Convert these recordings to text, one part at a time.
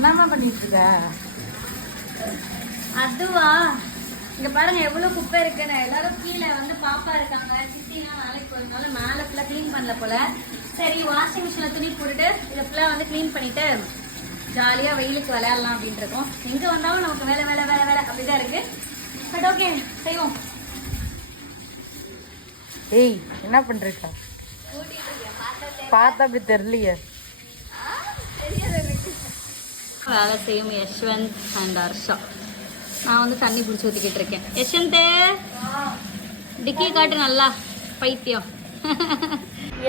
என்னம்மா பண்ணிட்டு இருக்க? அதுவா, இங்க பாருங்க எவ்வளவு குப்பை இருக்குன்னு. எல்லாரும் கீழே வந்து பாப்பா இருக்காங்க, சித்தினா வேலைக்கு போறதுனால மேல ஃபுல்லா கிளீன் பண்ணல போல. சரி வாஷிங் மிஷின்ல துணி போட்டுட்டு இதை ஃபுல்லா வந்து கிளீன் பண்ணிட்டு ஜாலியா வெயிலுக்கு விளையாடலாம் அப்படின்ட்டு இருக்கோம். எங்க வந்தாலும் நமக்கு வேலை வேலை வேலை வேலை அப்படிதான் இருக்கு. பட் ஓகே, செய்வோம். ஏய், என்ன பண்றீங்க? பார்த்தா அப்படி தெரியலையே. வேலை செய்யும் யஷ்வந்த் அண்ட் ஹர்ஷா. நான் வந்து தண்ணி பிடிச்சி ஊற்றிக்கிட்டு இருக்கேன். யஷ்வந்தே, டிக்கி காட்டு நல்லா, பைத்தியம்.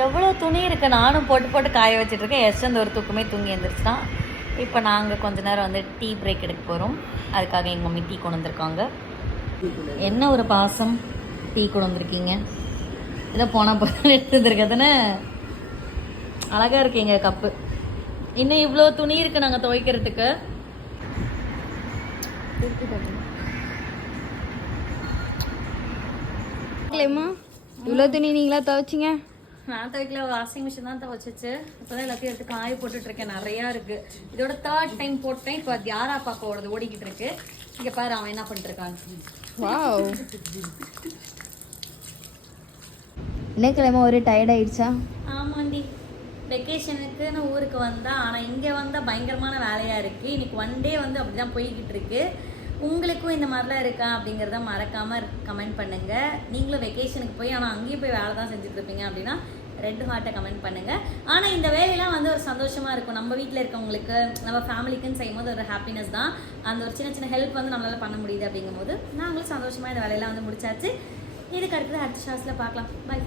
எவ்வளோ துணி இருக்கு, நானும் போட்டு போட்டு காய வச்சுட்டு இருக்கேன். யஷ்வந்த் ஒரு தூக்கமே தூங்கி எழுந்திரிச்சிட்டான். இப்போ நாங்கள் கொஞ்ச நேரம் வந்து டீ பிரேக் எடுக்க போகிறோம். அதுக்காக எங்கள் மம்மி டீ கொண்டு வந்திருக்காங்க. என்ன ஒரு பாசம், டீ கொண்டு வந்திருக்கீங்க. இதை போனால் போய் எடுத்து வந்துருக்கதானே. அழகாக இருக்கு எங்கள் கப்பு. இன்னும் இவ்வளோ துணி இருக்கு நாங்கள் துவைக்கிறதுக்கு. இவ்வளோ துணி நீங்களா துவைச்சிங்க? நான் துவைக்கல, வாஷிங் மிஷின் தான் துவைச்சிச்சு. இப்போதான் எல்லாத்தையும் எடுத்து காய போட்டுட்டு இருக்கேன். நிறையா இருக்கு. இதோட 3rd டைம் போட்டேன். இப்போ யாரா பாப்பாவோடது ஓடிக்கிட்டு இருக்கு. இங்க பாரு அவன் என்ன பண்ணிட்டு இருக்கான். வாவ், என்ன கிழமை ஒரு டயர்ட் ஆயிடுச்சா? ஆமாண்டி, வெக்கேஷனுக்கு நான் ஊருக்கு வந்தா, ஆனால் இங்கே வந்தால் பயங்கரமான வேலையாக இருக்குது. இன்னைக்கு 1 டே வந்து அப்படி தான் போய்கிட்டு இருக்கு. உங்களுக்கும் இந்த மாதிரிலாம் இருக்கா அப்படிங்கிறத மறக்காமல் கமெண்ட் பண்ணுங்கள். நீங்களும் வெக்கேஷனுக்கு போய் ஆனால் அங்கேயும் போய் வேலை தான் செஞ்சுட்டு இருப்பீங்க அப்படின்னா ரெட் ஹார்ட்டை கமெண்ட் பண்ணுங்கள். ஆனால் இந்த வேலையெல்லாம் வந்து ஒரு சந்தோஷமாக இருக்கும். நம்ம வீட்டில் இருக்கவங்களுக்கு, நம்ம ஃபேமிலிக்குன்னு செய்யும்போது ஒரு ஹாப்பினஸ் தான். அந்த ஒரு சின்ன சின்ன ஹெல்ப் வந்து நம்மளால் பண்ண முடியுது. அப்படிங்கும்போது நாங்களும் சந்தோஷமாக இந்த வேலையெல்லாம் வந்து முடிச்சாச்சு. இதுக்கு அடுத்தது அடுத்த ஷாஸில் பார்க்கலாம். பை.